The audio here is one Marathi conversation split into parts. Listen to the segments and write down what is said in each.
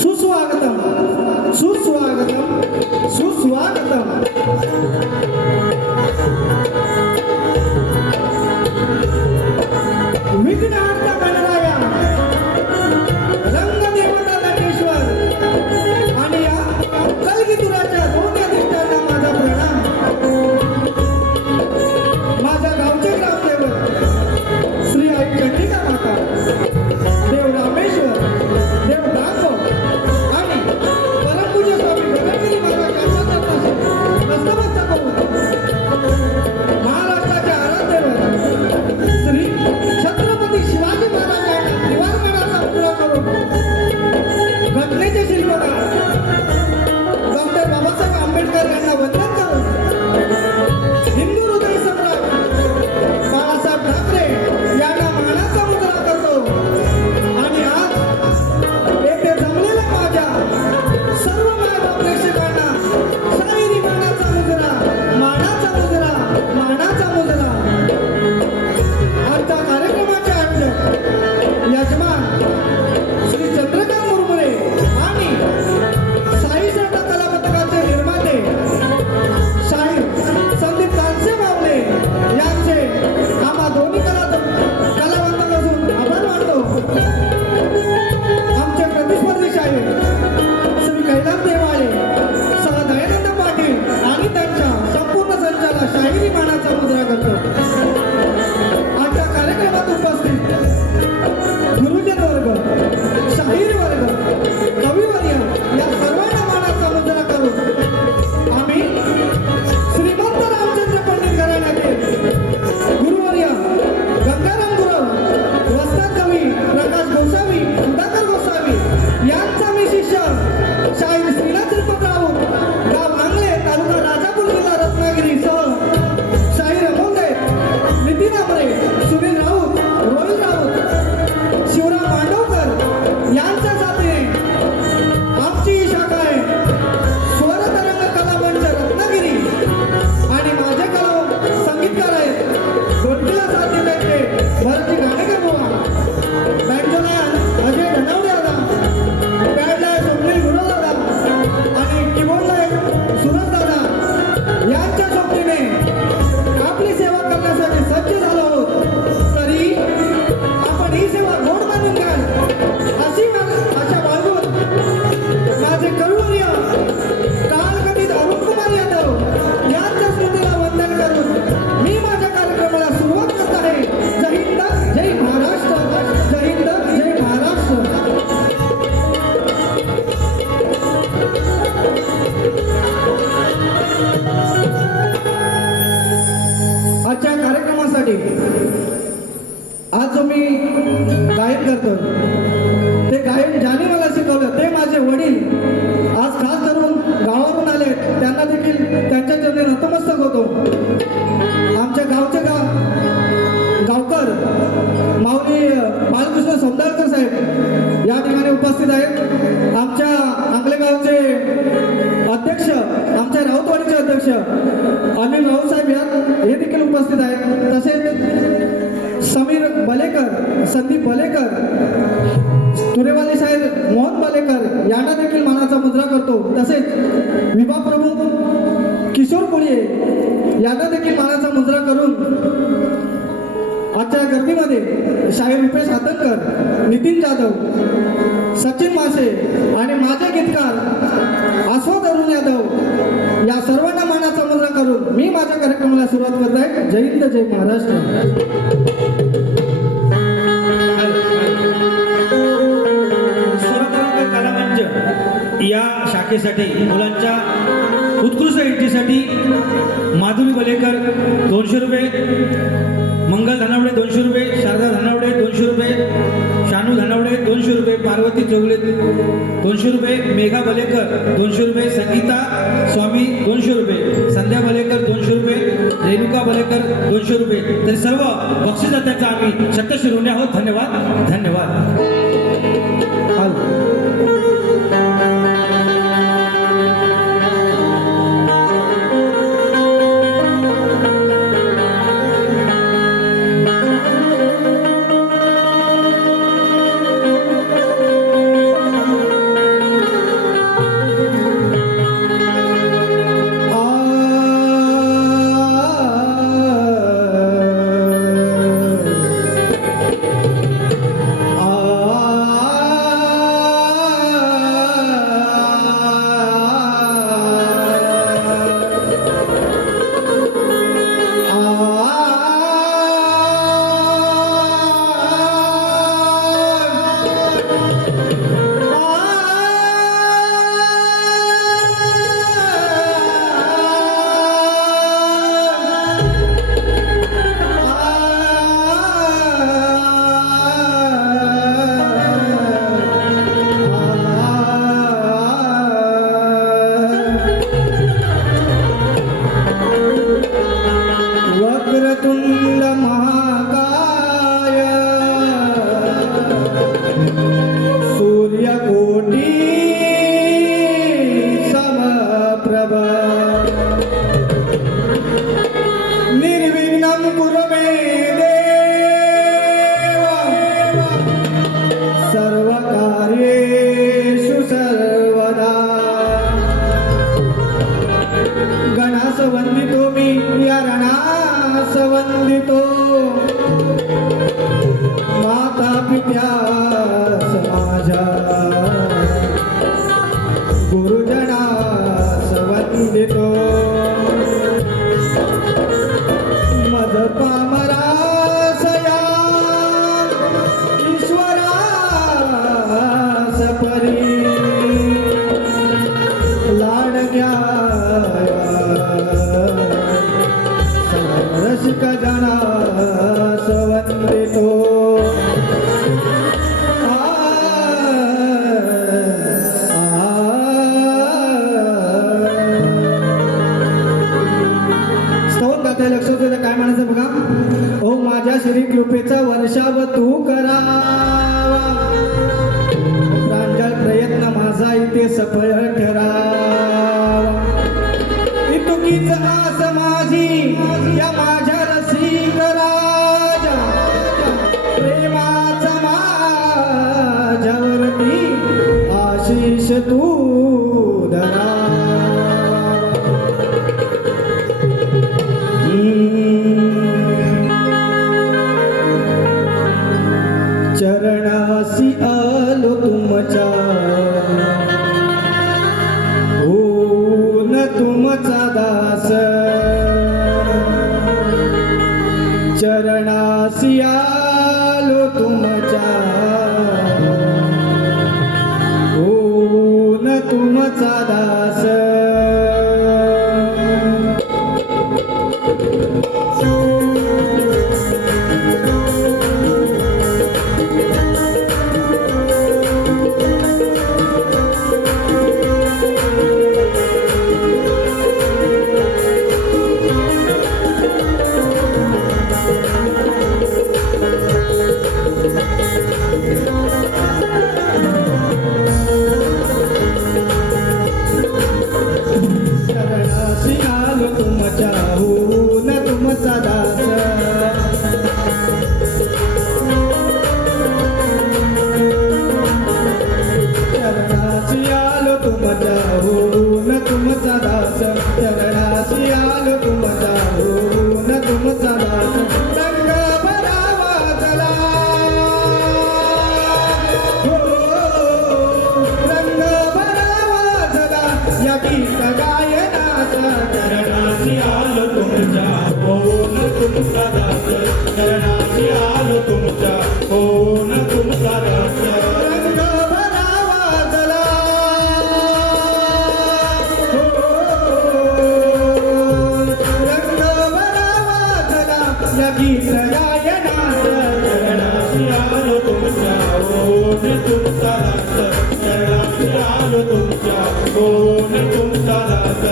सुस्वागतम सुस्वागतम सुस्वागतम विघ्नहर्ता गणराया रंगदेवता नटेश्वर आणि या कलगीतुराच्या दोन्ही दिवसांना माझा प्रणाम. माझ्या गावचे ग्रामदेवत श्री आई चंडिका माता, देव रामेश्वर, देव दाखव आणि परमपूज्य स्वामी गगनगिरी महाराज यांच्या चरणाशी नतमस्तक होऊन महाराष्ट्राचे आराध्यदैवत श्री छत्रपती शिवाजी महाराज यांना निवारणाचा मुजरा करून घटनेचे शिल्पकार डॉक्टर बाबासाहेब आंबेडकर यांना वंदन करून हिंदू हृदय सम्राट बाळासाहेब ठाकरे यांना मानाचा मुजरा करतो. आणि आज येथे जमलेल्या माझ्या सर्व मायबाप प्रेक्षकांना शाहिरी मानाचा मुजरा, मानाचा मुजरा, मानाचा मुजरा. आजच्या कार्यक्रमाचे आयोजक यजमान श्री चंद्रकांत मुरमुरे आणि साई श्रद्धा कला पथकाचे निर्माते शाहीर संदीप तानसे मावले यांचे आम्हा दोन्ही कलावंतांपासून आभार मानतो. आमचे प्रतिस्पर्धी शाहीर श्री कैलास देवाळे सह दयानंद पाटील आणि त्यांच्या संपूर्ण संचाला शाहिरी मानाचा मुजरा करतो. आजच्या कार्यक्रमात उपस्थित गुरुजन वर्ग, शाहीर वर्ग, कविवर्य या सर्वांना मानाचा मुजरा करून आम्ही श्रीमंत रामचंद्र पंडित घराण्यातील गुरुवर्य गंगाराम गुरव, वस्ताद कवी प्रकाश गोसावी, सुधाकर गोसावी यांचा मी शिष्य शाहीर श्रीनाथ श्रीपत राऊत, गाव आंगले, तालुका राजापूर, जिल्हा रत्नागिरी सह शाहीर अमोलदेव, नितीन आमरे, सुनील राऊत, रोहित राऊत, शिवराम मांडवकर यांच्या साथीने आमची ही शाखा आहे स्वरतरंग कला मंच रत्नागिरी. आणि माझे कला संगीतकार आहेत गोंडीला साथी त्यांचे भरती गाणेकर बुवा, बँजोला अजय धनावडे दादा, पॅडला स्वप्नील गुरव दादा आणि कीबोर्डला सुरज दादा यांच्या सोबतीने आपली सेवा करण्यासाठी सज्ज झालो आहोत. तरी आपण ही सेवा गोड मानून घ्याल अशा बाजूत माझे करुवर्य कालकथित अरुणकुमार यादव यांच्या स्मृतीला वंदन करून मी माझ्या कार्यक्रमाला सुरुवात करत आहे. जय हिंद, जय महाराष्ट्र, जय हिंद, जय महाराष्ट्र. आजच्या कार्यक्रमासाठी आज जो मी गायन करतो ते गायन ज्याने मला शिकवलं ते माझे वडील आज खास करून गावावरून आले, त्यांना देखील त्यांच्या चरणी नतमस्तक होतो. आमच्या गावचे गावकर माऊली बालकृष्ण सोमदारकर साहेब या ठिकाणी उपस्थित आहेत. आमच्या आंगले गावचे अध्यक्ष, आमच्या राऊतवाडीचे अध्यक्ष अनिल राऊत साहेब हे देखील उपस्थित आहेत. तसेच समीर बलेकर, संदीप बलेकर, तुरेवाले साहेब मोहन बलेकर यांना देखील मानाचा मुजरा करतो. तसेच विभा प्रमुख किशोर पुढे यांना देखील मानाचा मुजरा करून आजच्या गर्दीमध्ये शाहीर रुपेश हातनकर, नितीन जाधव, सचिन मासे आणि माझे गीतकार आस्वाद अरुण यादव या सर्वांना मानाचा मुजरा करून मी माझ्या कार्यक्रमाला सुरुवात करत आहे. जय हिंद, जय महाराष्ट्र. स्वरात शाखेसाठी मुलांच्या उत्कृष्ट एंट्रीसाठी माधुरी बलेकर 200 रुपये, मंगल धनावडे 200 रुपये, शारदा धनावडे 200 रुपये, शानू धनावडे 200 रुपये, पार्वती चौगले 200 रुपये, मेघा बलेकर 200 रुपये, संगीता स्वामी 200 रुपये, संध्या बलेकर 200 रुपये, रेणुका बलेकर 200 रुपये. तर सर्व बक्षीसदात्यांचा आम्ही शतश ऋणी आहोत. धन्यवाद धन्यवाद. वक्रतुंड महाकाय सूर्यकोटी समप्रभ निर्विघ्नं कुरु मे देव सर्वकार्येषु सर्वदा. गणास वंदितो मी या रणास वंदितो, माता पित्यास माझ्या गुरुजनास वंदितो. मद पामरास या ईश्वरास परी लाडक्या रसिक जनास वंदितो. स्तवन गाता लक्ष होतं काय म्हणायचं बघा. ओ माझ्या श्री कृपेचा वर्षाव तू करावा, प्रांजळ प्रयत्न माझा इथे सफळ ठरावा. इतुकीच आस माझी या माझ्या रसिक राजा, प्रेमाचा माझ्यावरती आशीष तू धरा. चरणासी आलो तुमच्या, होऊन तुमचा दास. चरणासी आलो तुमच्या, होऊन तुमचा दास. तुमचा दास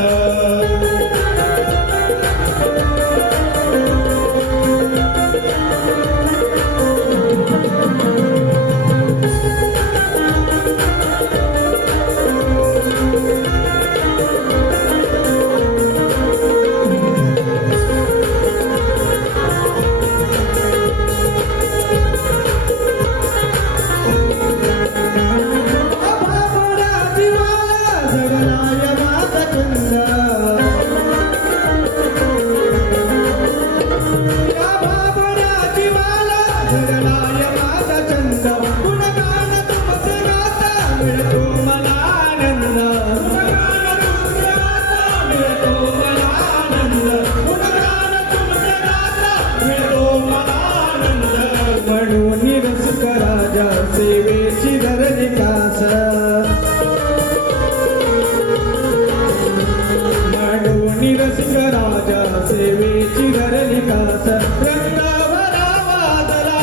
बाबा जीवाला जगलाय माझा चंद या बाबा जीवाला जगलाय माझा चंद गुणगान तुमचे गाता मिळतो मला आनंद गुणगान तुमचे गाता मिळतो मला आनंद गुणगान तुमचे गाता मिळतो मला आनंद म्हणून रसिक राजा सेवेची धरली कास म्हणून रसिक राजा सेवेची धरली कास रंग भरावा दला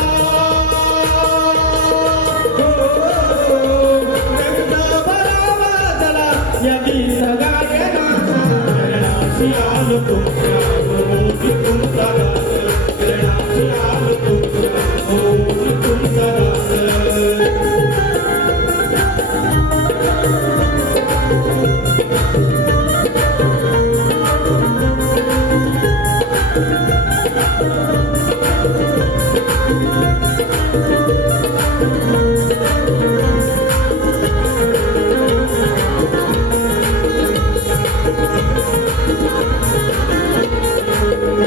रंग भरावा दला या गीत गायनाचा शरणाशी आलो तुमच्या ओळखी तुमचा दास शरणाशी आलो तुमच्या ओळखी तुमचा दास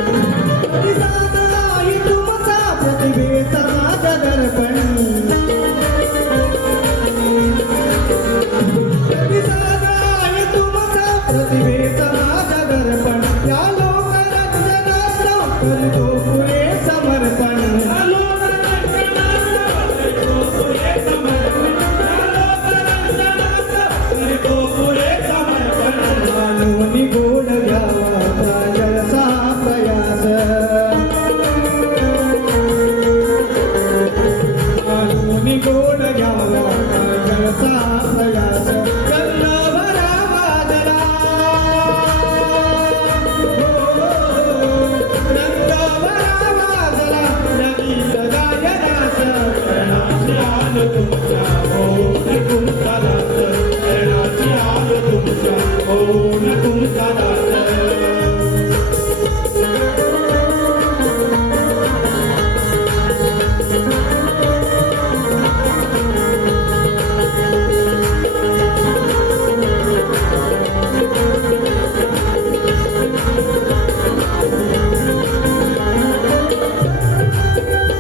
प्रतिसाद आहे तुमचा प्रतिभेचा माझा दर्पण प्रतिसाद आहे तुमचा प्रतिभेचा माझा दर्पण या लोकरंजनाला करतो पुरे समर्पण या लोकरंजनाला करतो पुरे समर्पण या लोकरंजनाला करतो पुरे समर्पण मानवनी गोड घ्यावा प्राजळचा प्रयास मानवनी गोड घ्यावा प्राजळचा प्रयास रंग भरावा दला रंग भरावा दला गीत गायनास शरणाशी आलो तुमच्या ओळखी तुमचा दास शरणाशी आलो तुमच्या ओळखी तुमचा दास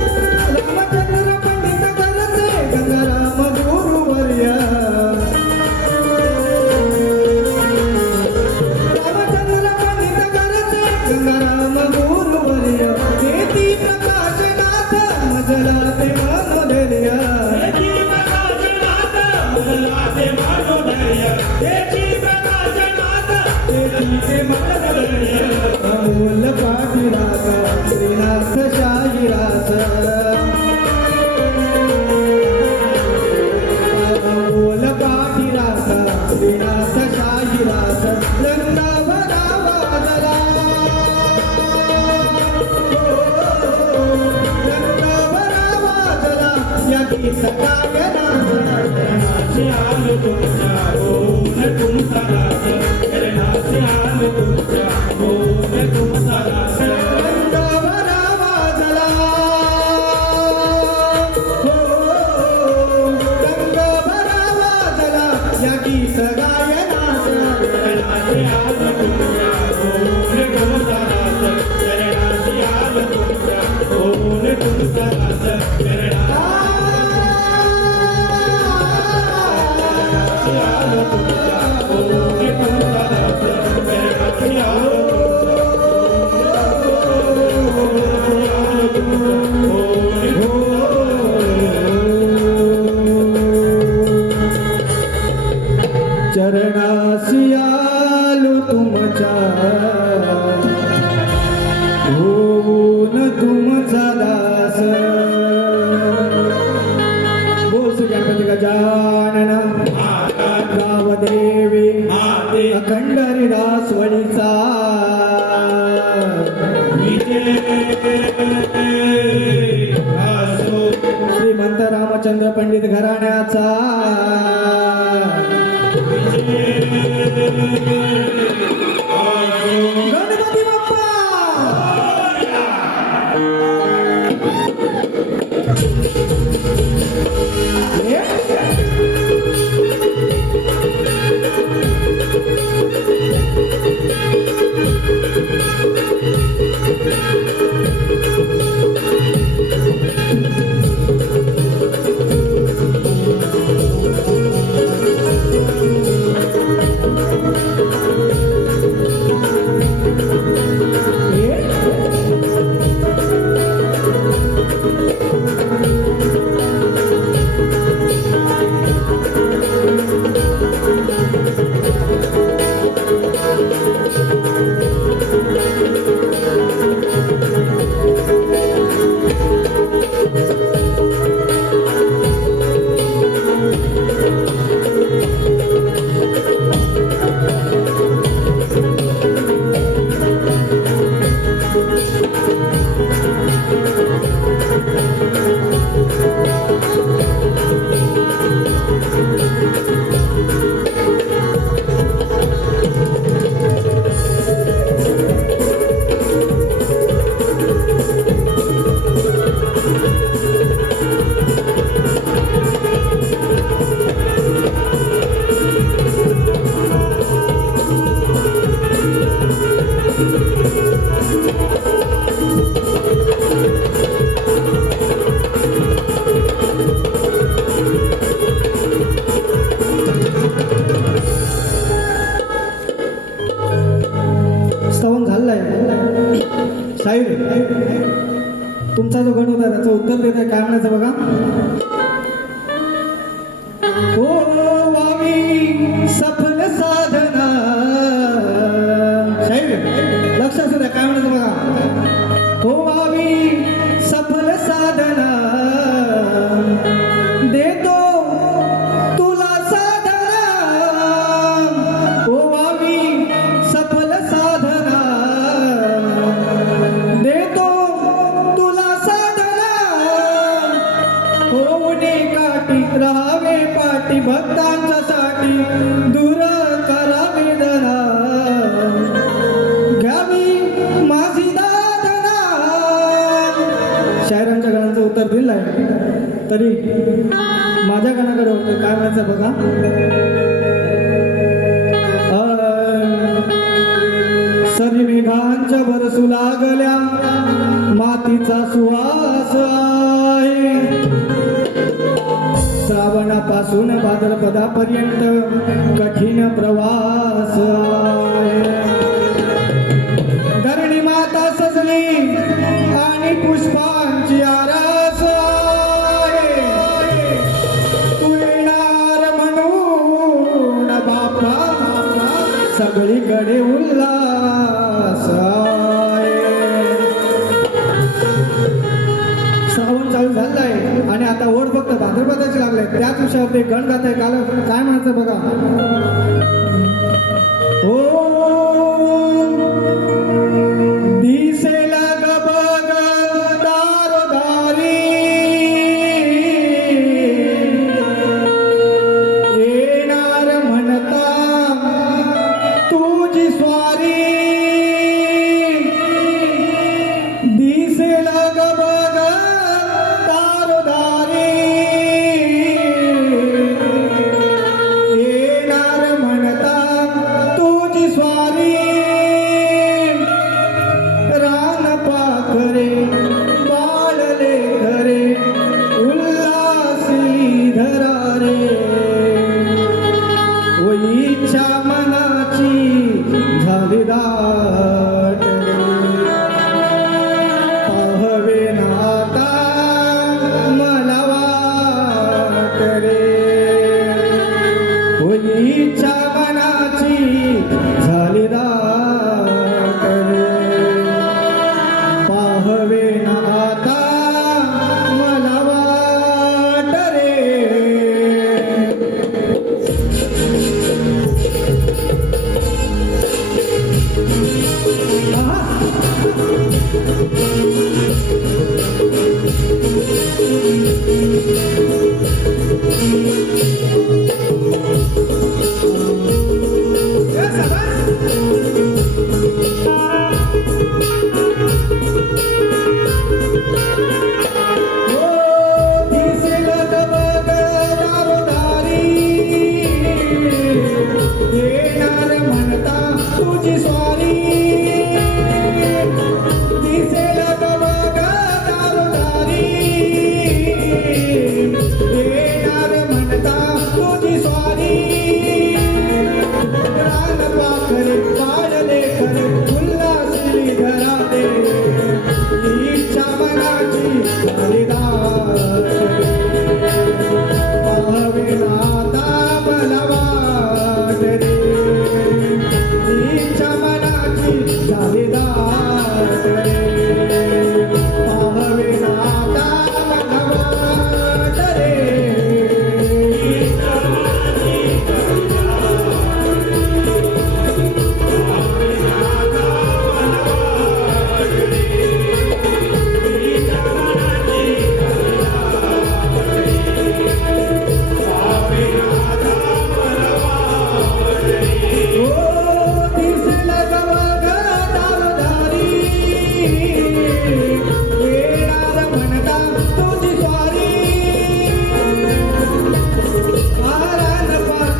रामचंद्र पंडित करते गंगाराम गुरुवर्य रामचंद्र पंडित करते गंगाराम गुरुवर्य नेती प्रकाशनाथ मजला ते मनोधैर्य त्याची प्रकाशनाथ मला ते मनोधैर्य त्याची प्रकाशनाथ ते मनोधैर्य अमोल पाठीराचा श्रीनाथ शाहीरास अमोल पाठीराचा श्रीनाथ शाहीरास रंग भरावा दला रंग भरावा दला या गीत गायनाचा शरणाशी आलो तुमच्या ओळखी तुमचा दास शरणाशी आलो तुमच्या ओळखी तुमचा दास रंग भरावा दला रंग भरावा दला या गीत गायनाचा शरणाशी आलो तुमच्या ओळखी तुमचा दास शरणाशी आलो तुमच्या ओळखी तुमचा दास शरणाशी आलो तुमच्या ओळखी तुमचा दास शरणाशी आलो चरणासी आलो तुमच्या होऊन तुमचा दास बोल श्री गणपती गजानन गावदेवी गणपती बाप्पा स्तवन झालेलं आहे साहेब तुमचा जो गण होता त्याचं उत्तर देत आहे काय म्हणायचं बघा ओ वावी सफल साधना साहेब लक्ष असू द्या काय म्हणायचं बघा हो वावी सफल साधना देतो तुला साधना ओ वावी सफल साधना देतो तुला साधना होणे काठी राहावे पाठी भक्तांच्या साठी दूर करा वेदना घ्यावी माझी दादना शायरांच्या गाण्याचं उत्तर दिलं आहे तरी माझ्या गाण्याकडे होतं काय म्हणायचं बघा सरी मेघांच्या बरसू लागल्या मातीचा सुवास आहे श्रावणापासून भाद्रपदापर्यंत कठीण प्रवास आहे धरणी माता सजली आणि पुष्पांची आरास आहे तू येणार म्हणून बापा सगळीकडे उल्हास आहे श्रावण चालू झालेला आहे आणि आता ओढ फक्त भाद्रपदाची लागले त्याच विषयावर ते गण गात आहे काल काय म्हणायचं बघा हो दिसेला ग बघ दारोदारी येणार म्हणता तुझी स्वारी दिसेला ग बघ दारोदारी येणार म्हणता तुझी स्वारी रान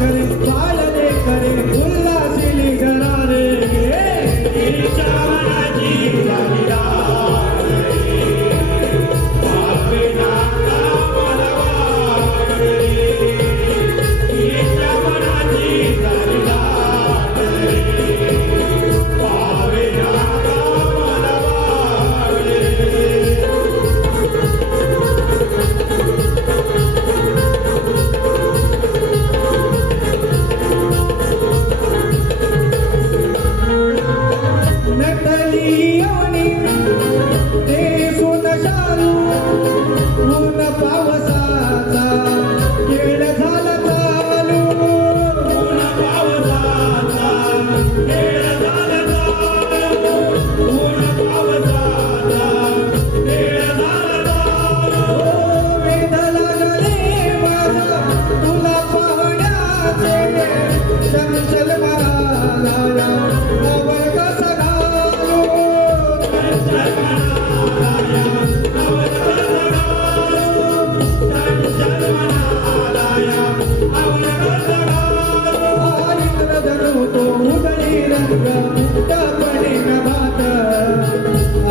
करे पाळले करे उल्हासिली घरारे तिच्या मनाची झाली दाट रे. पाविनाचा मला वाट रे. तिच्या मनाची झाली दाट रे. पाविनाचा मला वाट रे. नटली यवनी ते सोन शालू ऊन पावसाचा खेळ झाला चालू ऊन पावसाचा खेळ झाला चालू. ऊन पावसाचा खेळ झाला चालू. ओ वेध लागले माझा तुला पाहण्याचे चंचल मला नवल कसा घालू आलिंगन जणू तो उदळी रंग मुक्तपणे नभात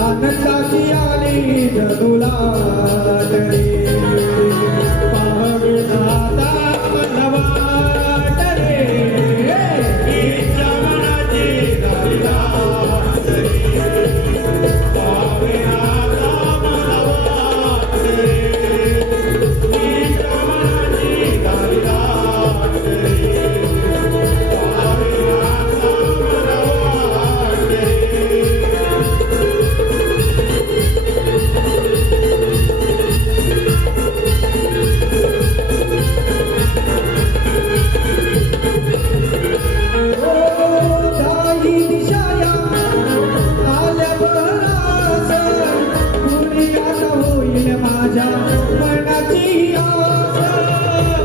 आनंदाची आली जणू लाट रे पाविनाचा मला वाट रे तिच्या मनाची झाली दाट रे. पाविनाचा मला वाट रे. तिच्या मनाची झाली दाट रे. पाविनाचा मला वाट रे. दाई दिशाया आल्या बहरास कुणी आता होईल माझ्या मनाची आस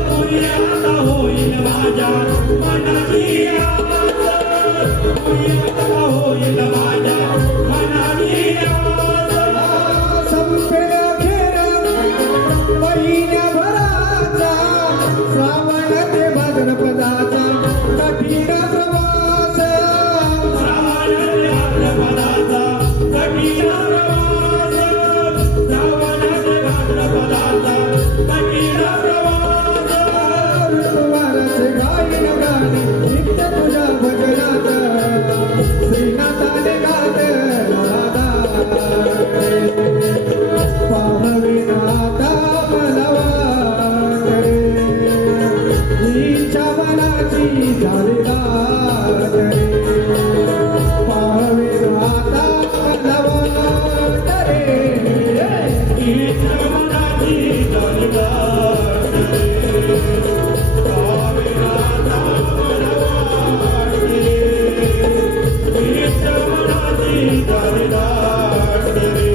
कुणी आता होईल माझ्या मनाची आस. कुणी आता होईल माझ्या मनाची आस. संपेल खेळ महिन्याभराचा श्रावण ते भाद्रपदाचा कठीण प्रवास श्रावणातल्या भाद्रपदाचा कठीण प्रवास. श्रावणातल्या भाद्रपदाचा कठीण प्रवास. ऋतुवाराचे गायन गाणे नित्य तुझ्या भजनात श्रीनाथाने गात राधा पाविनाचा मला वाट रे हिच्या मनाची झाली दाट रे पाविनाचा मला वाट रे तिच्या मनाची झाली दाट रे. पाविनाचा मला वाट रे. तिच्या मनाची झाली दाट रे.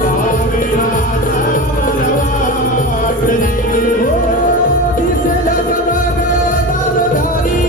पाविनाचा मला वाट रे. दिसला बघ दारधारी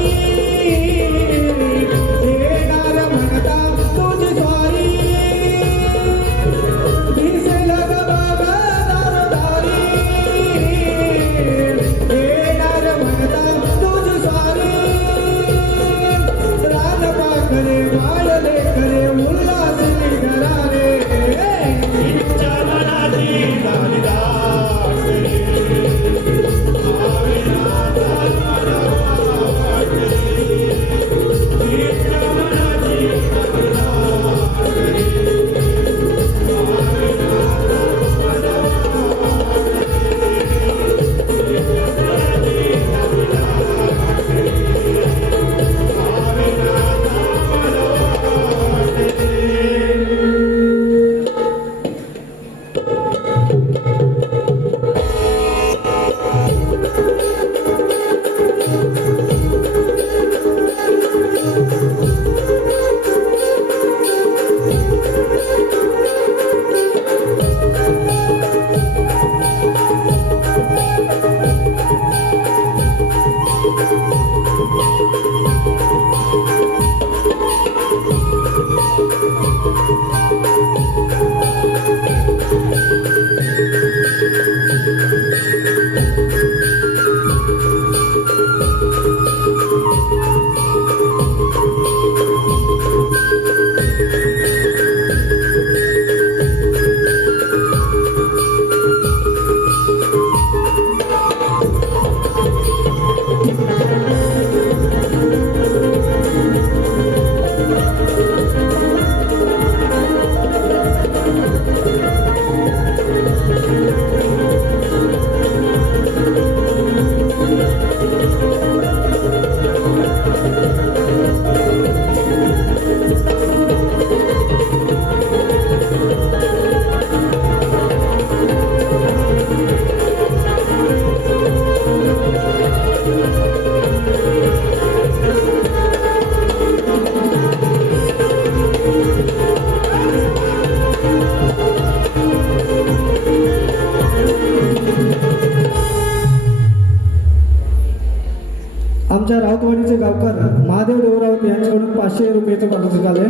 आमच्या राऊतवाडीचे गावकर महादेव देवरावत यांच्याकडून 500 रुपयाचं पारितोषिक आले.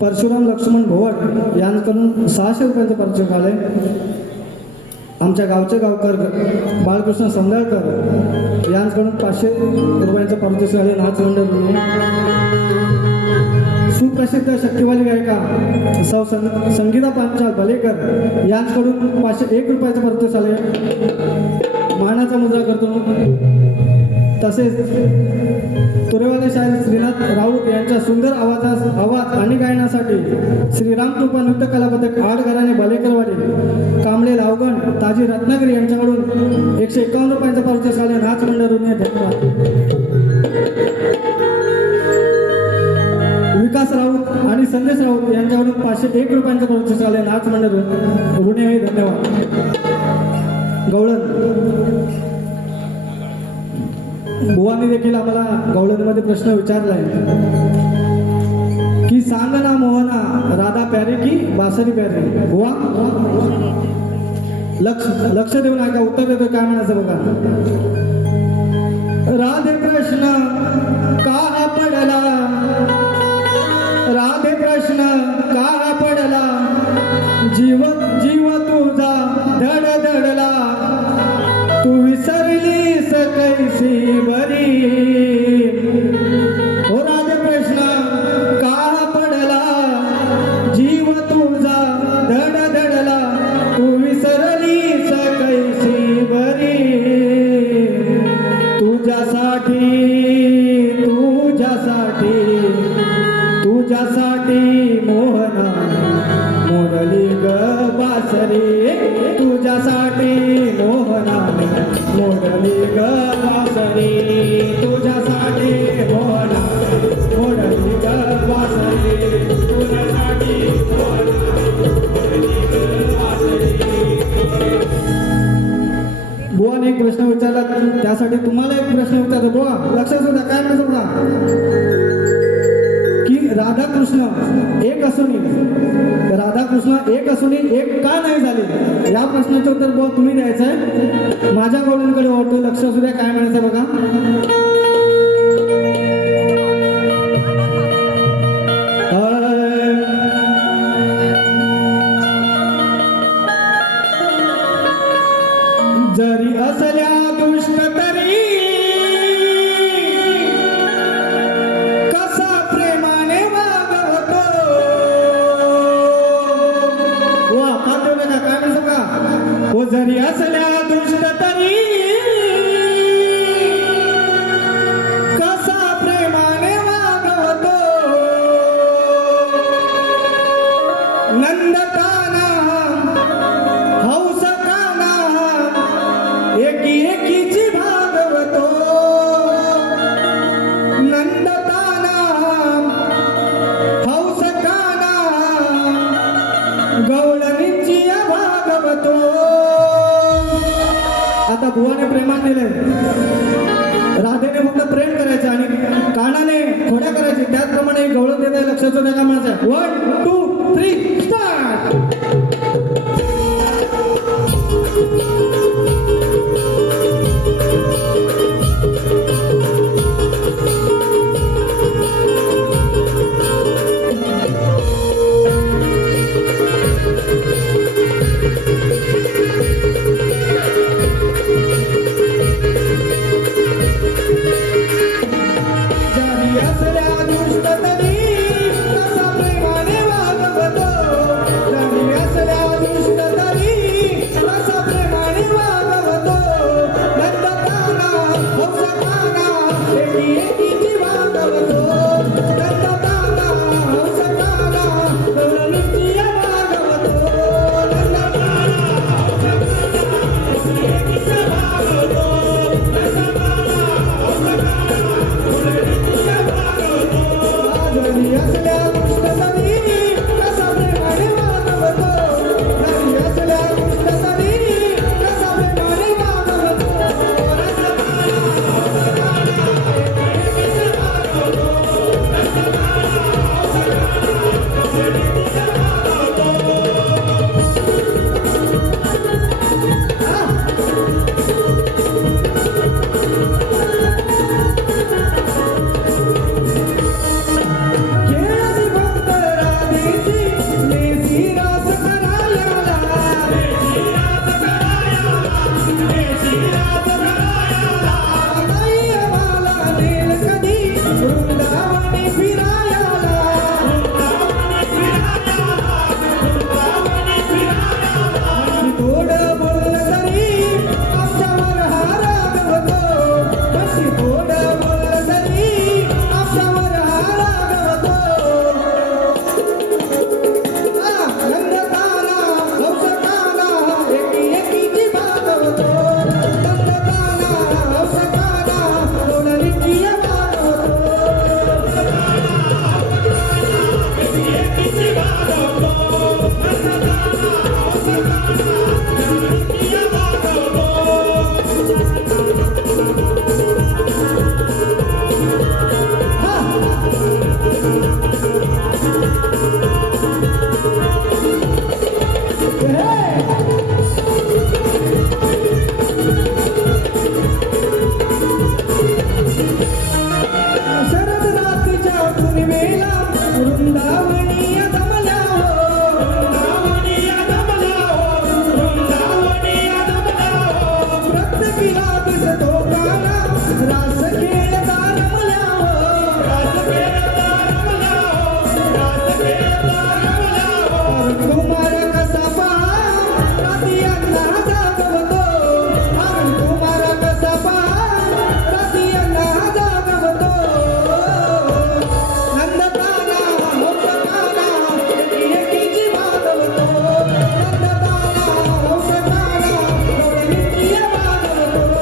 परशुराम लक्ष्मण भोवट यांच्याकडून 600 रुपयांचं पारितोषिक आले. आमच्या गावचे गावकर बाळकृष्ण संदाळकर यांच्याकडून 500 रुपयांचं पारितोषिक आले. नाच मंडळ सुप्रसिद्ध शक्तिवाली गायिका सौ संगीता पांचाळ बलेकर यांच्याकडून 501 रुपयाचं पारितोषिक आले. मानाचा मुद्रा करतो. तसेच तुरेवाले शाहीर श्रीनाथ राऊत यांच्या सुंदर आवाज आणि गायनासाठी श्रीराम कृपा नृत्य कला पथक आडघराणे बालेकरवाडी कांबळे लावगण ताजी रत्नागिरी यांच्याकडून 151 रुपयांचा पारितोषिक आले. नाच मंडळ धन्यवाद. विकास राऊत आणि संदेश राऊत यांच्याकडून 501 रुपयांचा पारितोषिक आले. नाच मंडळ ऋणी धन्यवाद. गवळण बुवांनी देखील आम्हाला गवळणमध्ये प्रश्न विचारलाय की सांग ना मोहना राधा प्यारे की बासरी प्यारे. बुवा लक्ष देऊन ऐका, उत्तर देतो काय म्हणायचं बघा. राधे प्रश्न का पडला, राधे प्रश्न का पडला, जीव जीव तुझा धड धडला, तू विसरलीस कैसी बरी. हो राधे प्रश्न का पडला, जीव तुझा धड धडला, तू विसरलीस कैसी बरी. तुझ्यासाठी तुझ्यासाठी तुझ्यासाठी मोहना मोडली ग बासरी. तुझ्यासाठी मोहना मोडली ग बासरी. तुझ्यासाठी मोहना मोडली ग बासरी. तुझ्यासाठी मोहना मोडली ग बासरी. बुवाने एक प्रश्न विचारला, त्यासाठी तुम्हाला एक प्रश्न विचारतो. बुवा लक्षात होता काय म्हणतो बघा की राधाकृष्ण एक असून एक का नाही झाले. या प्रश्नाचं उत्तर बुवा तुम्ही द्यायचं आहे. माझ्या गवळणकडे ओळखतो. लक्ष असू द्या काय म्हणायचं बघा. जरी असल्या दुष्ट तरी कसा प्रेमाने वागवतो. वा पाहतो बघा काय म्हणतो का. हो जरी असल्या दुष्ट तरी माना रास खेळता रमल्या हो. रास खेळता रमल्या हो, रास खेळता रमल्या हो. कुमार कसा पहा रातियांना जागवतो. कुमार कसा पहा रातियांना जागवतो. नंदताना हौसताना एकीची भागवतो. नंदताना हौसताना एकीची भागवतो.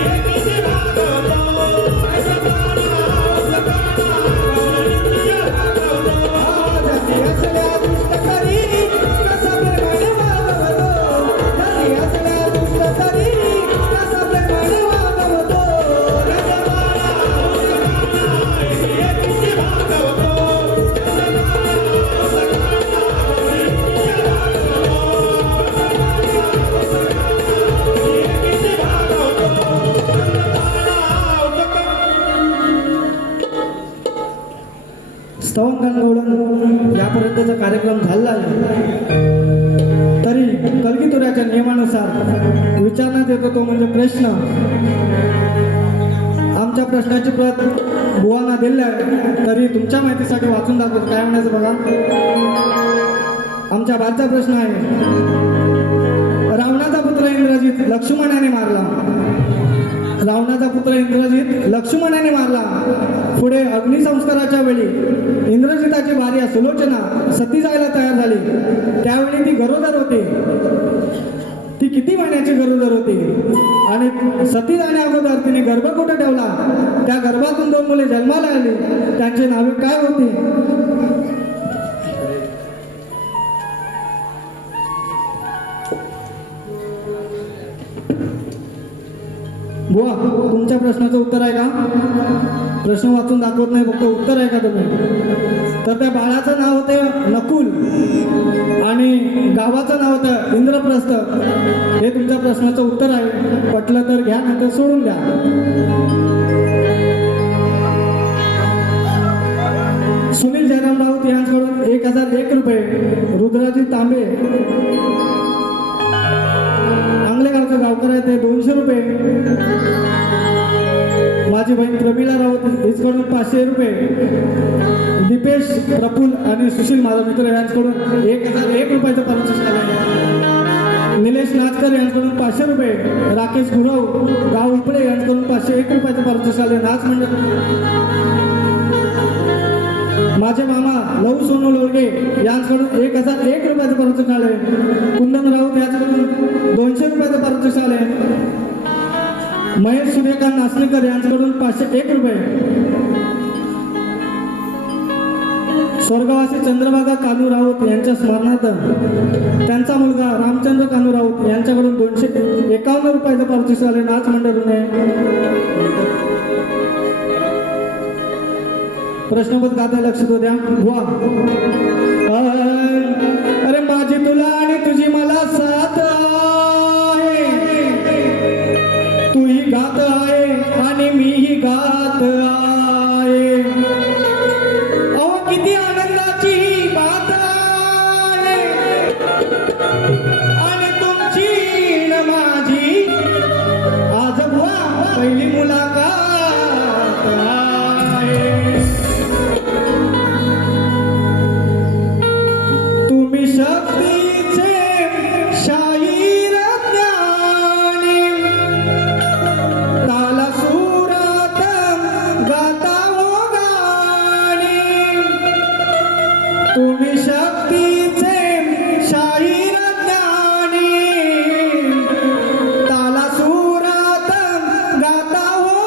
एकीची भागवतो, जाती असल्या दुष्ट तरी कसा प्रेमाने वागवतो. जाती असल्या दुष्ट तरी कसा प्रेमाने वागवतो. एकीची भागवतो. एकीची भागवतो. स्तवन गणगौळण यापर्यंतचा कार्यक्रम झाला आहे. तरी कलगीतुऱ्याच्या नियमानुसार विचारण्यात येतो तो म्हणजे प्रश्न. आमच्या प्रश्नाची प्रत बुवांना दिली आहे, तरी तुमच्या माहितीसाठी वाचून दाखवतो. काय म्हणायचं बघा. आमच्या बादचा प्रश्न आहे. रावणाचा पुत्र इंद्रजित लक्ष्मणाने मारला. रावणाचा पुत्र इंद्रजित लक्ष्मणाने मारला. पुढे अग्निसंस्काराच्या वेळी इंद्रजिताची भार्या सुलोचना सती जायला तयार झाली. त्यावेळी ती गरोदर होती. ती किती महिन्याची गरोदर होती आणि सती जाण्या अगोदर तिने गर्भ कुठे ठेवला. त्या गर्भातून 2 मुले जन्माला आली. त्यांची नावे काय होती. बुवा तुमच्या प्रश्नाचं उत्तर आहे का. प्रश्न वाचून दाखवत नाही, फक्त उत्तर आहे का तुम्ही. तर त्या बाळाचं नाव होते नकुल आणि गावाचं नाव होतं इंद्रप्रस्थ. हे तुमच्या प्रश्नाचं उत्तर आहे. पटलं तर घ्या, नंतर सोडून द्या. सुनील जयराम राऊत यांच्याकडून 1001 रुपये. रुद्राजी तांबे आंगलेगावचं गावकर आहे ते 200 रुपये. माझी बहीण प्रमिला राऊत हिचकडून 500 रुपये. दीपेश प्रफुल आणि सुशील माझा मित्र यांच्याकडून 1001 रुपयाचं पारितोषिक आलं. निलेश नाचकर यांच्याकडून 500 रुपये. राकेश गुरव गाव उपळे यांच्याकडून 501 रुपयाचं पारितोषिक आले. नाच मंडळ माझे मामा लहू सोनू लोळगे यांच्याकडून 1001 रुपयाचं पारितोषिक आले. कुंदन राऊत यांच्याकडून 200 रुपयाचं पारितोषिक आले. महेश सूर्यकांत नासनेकर यांच्याकडून 501 रुपये. स्वर्गवासी चंद्रभागा कानू राऊत यांच्या स्मरणार्थ त्यांचा मुलगा रामचंद्र कानू राऊत यांच्याकडून 251 रुपयाचं पारितोषिक आले. नाच मंडळाने प्रश्नपत्र गाता लक्ष तो द्या. वा अरे माझी तुला आणि तुझी मला साथ आहे. तूही गात आहे आणि मीही गात आहे. अहो किती आनंदाची ही बात आहे. आणि तुमची न माझी आज बुवा पहिली मुलाकात आहे. तुम्ही शक्तीचे शाहीर ज्ञानी ताला सुरात गाता हो गाणी. तुम्ही शक्तीचे शाहीर ज्ञानी ताला सुरात गाता हो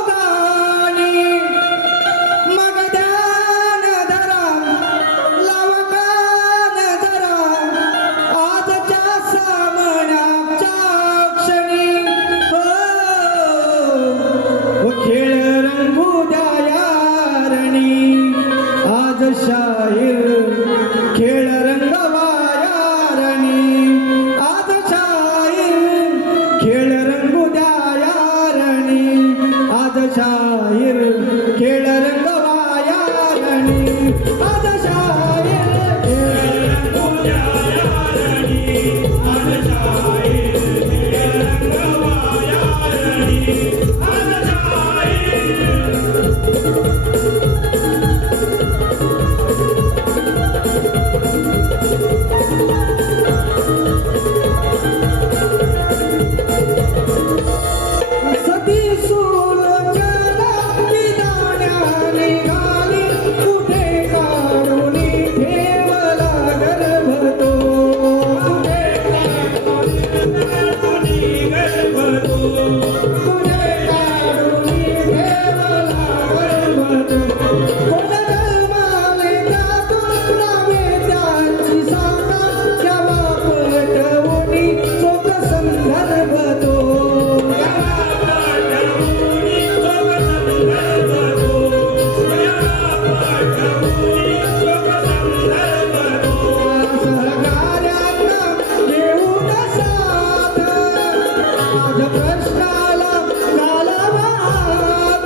आज प्रश्नाला गालावात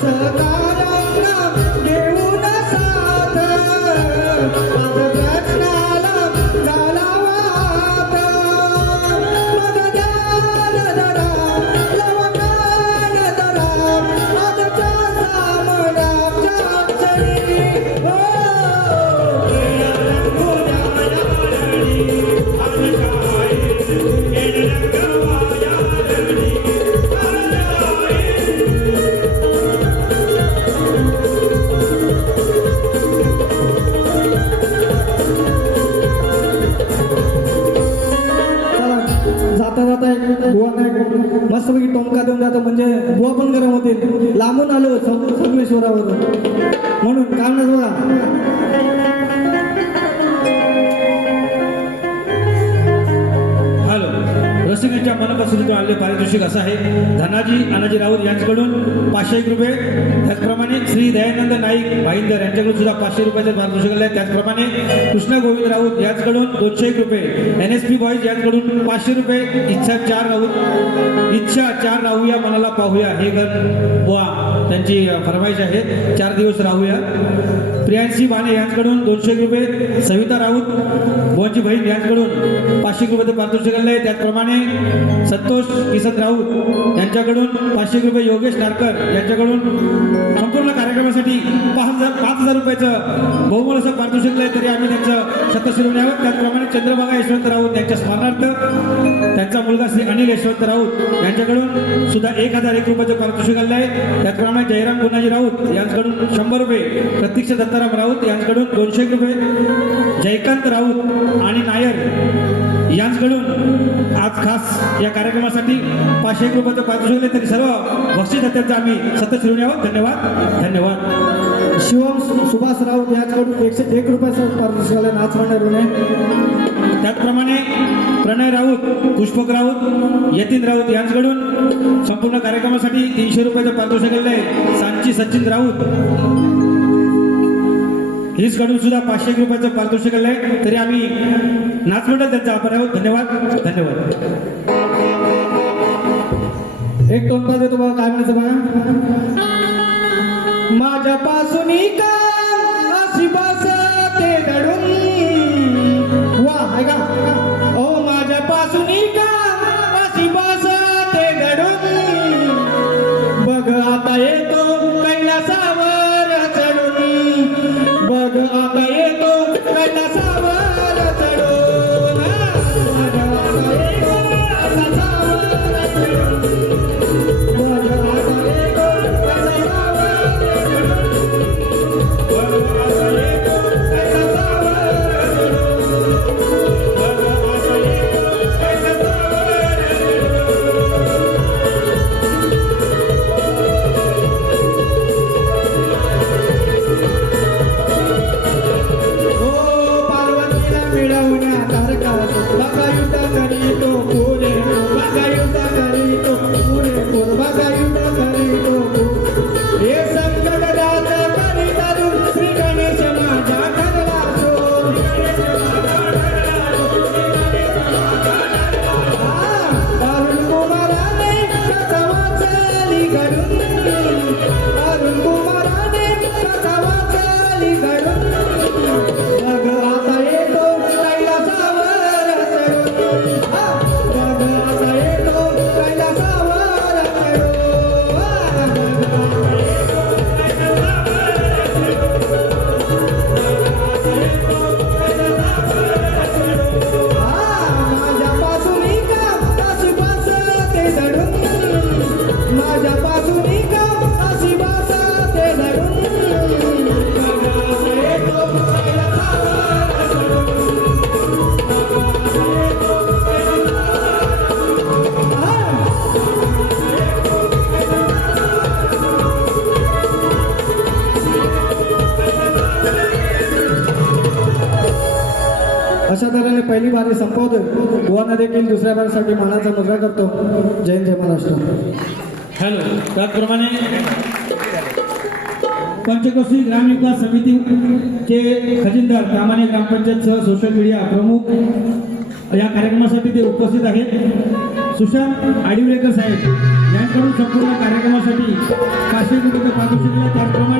सहकार्यांना घेऊन साथ आज प्रश्नाला गालावात मग ध्यान धरा लवकान धरा आजच्या सामन्याच्या क्षणी हो चला, जाता जाता एक बुवा नाही मस्तपैकी टोमका देऊन जातो म्हणजे बुवा पण गरम होतील लांबून आलो संगमेश्वरावरून म्हणून कामच बघा हॅलो रसिकांच्या मनापासून आलेले पारितोषिक असं आहे धनाजी अनाजी राऊत यांच्याकडून 501 रुपये त्याचप्रमाणे श्री दयानंद नाईक भाईंदर यांच्याकडून सुद्धा 500 रुपयाचे पारितोषिक आले त्याचप्रमाणे कृष्णा गोविंद राऊत यांच्याकडून 201 रुपये NSP बॉईज यांच्याकडून 500 रुपये इच्छा 4 राहूया मनाला पाहूया हे गण बुवा त्यांची फरमाईश आहे 4 दिवस राहूया प्रियांशी बाणे यांच्याकडून 200 रुपये सविता राऊत बुवांची बहीण यांच्याकडून 500 रुपये पारितोषिक आले त्याचप्रमाणे संतोष किसन राऊत यांच्याकडून 500 रुपये योगेश नारकर यांच्याकडून संपूर्ण कार्यक्रमासाठी 5,000 रुपयाचं बहुमोल असं पारितोषिक आहे तरी आम्ही त्यांचं शतशिरोमणी आहोत त्याचप्रमाणे चंद्रभागा यशवंत राऊत यांच्या स्मरणार्थ त्यांचा मुलगा श्री अनिल यशवंत राऊत यांच्याकडून सुद्धा 1,001 रुपयाचं पारितोषिक आलं आहे त्याचप्रमाणे जयराम गुणाजी राऊत यांच्याकडून 100 रुपये प्रतीक्षा दत्ताराम राऊत यांच्याकडून 200 रुपये जयकांत राऊत आणि नायर यांच्याकडून आज खास या कार्यक्रमासाठी 501 रुपयाचं पारितोषिक आहे तरी सर्व बक्षीस त्यांचं आम्ही शतशिरोमणी आहोत धन्यवाद धन्यवाद शिवम सुभाष राऊत याच्याकडून 101 रुपयाचं पारितोषिक आलं नाचवणारे त्याचप्रमाणे प्रणय राऊत पुष्पक राऊत यतीन राऊत यांच्याकडून संपूर्ण कार्यक्रमासाठी 300 रुपयाचं पारितोषिक आलेलं आहे सांची सचिन राऊत हिचकडून सुद्धा 501 रुपयाचं पारितोषिक आलं आहे तरी आम्ही नाचमंडळ त्यांचा आभार आहोत धन्यवाद धन्यवाद एक टोनपा देतो बघा काय म्हणायचं बघा माझ्यापासून का अशी बस ते दडून वा ऐका ओ माझ्यापासून का अशी बस ते दडून बघ आता येतो कैलासावर चढून बघ आता येतो कैलासावर चढून आता येतो कैलासावर चढून अशा तऱ्हेने पहिली बारी संपवतोय बुवांना देखील दुसऱ्या बारीसाठी मानाचा मुद्रा करतो जय हिंद, जय महाराष्ट्र. हॅलो त्याचप्रमाणे पंचकोशी ग्रामविकास समितीचे खजिनदार प्रामाणिक ग्रामपंचायत सह सोशल मीडिया प्रमुख या कार्यक्रमासाठी ते उपस्थित आहेत. सुशांत आडिवलेकर साहेब यांच्याकडून संपूर्ण कार्यक्रमासाठी 500 रुपये पारितोषिक दिले. त्याचप्रमाणे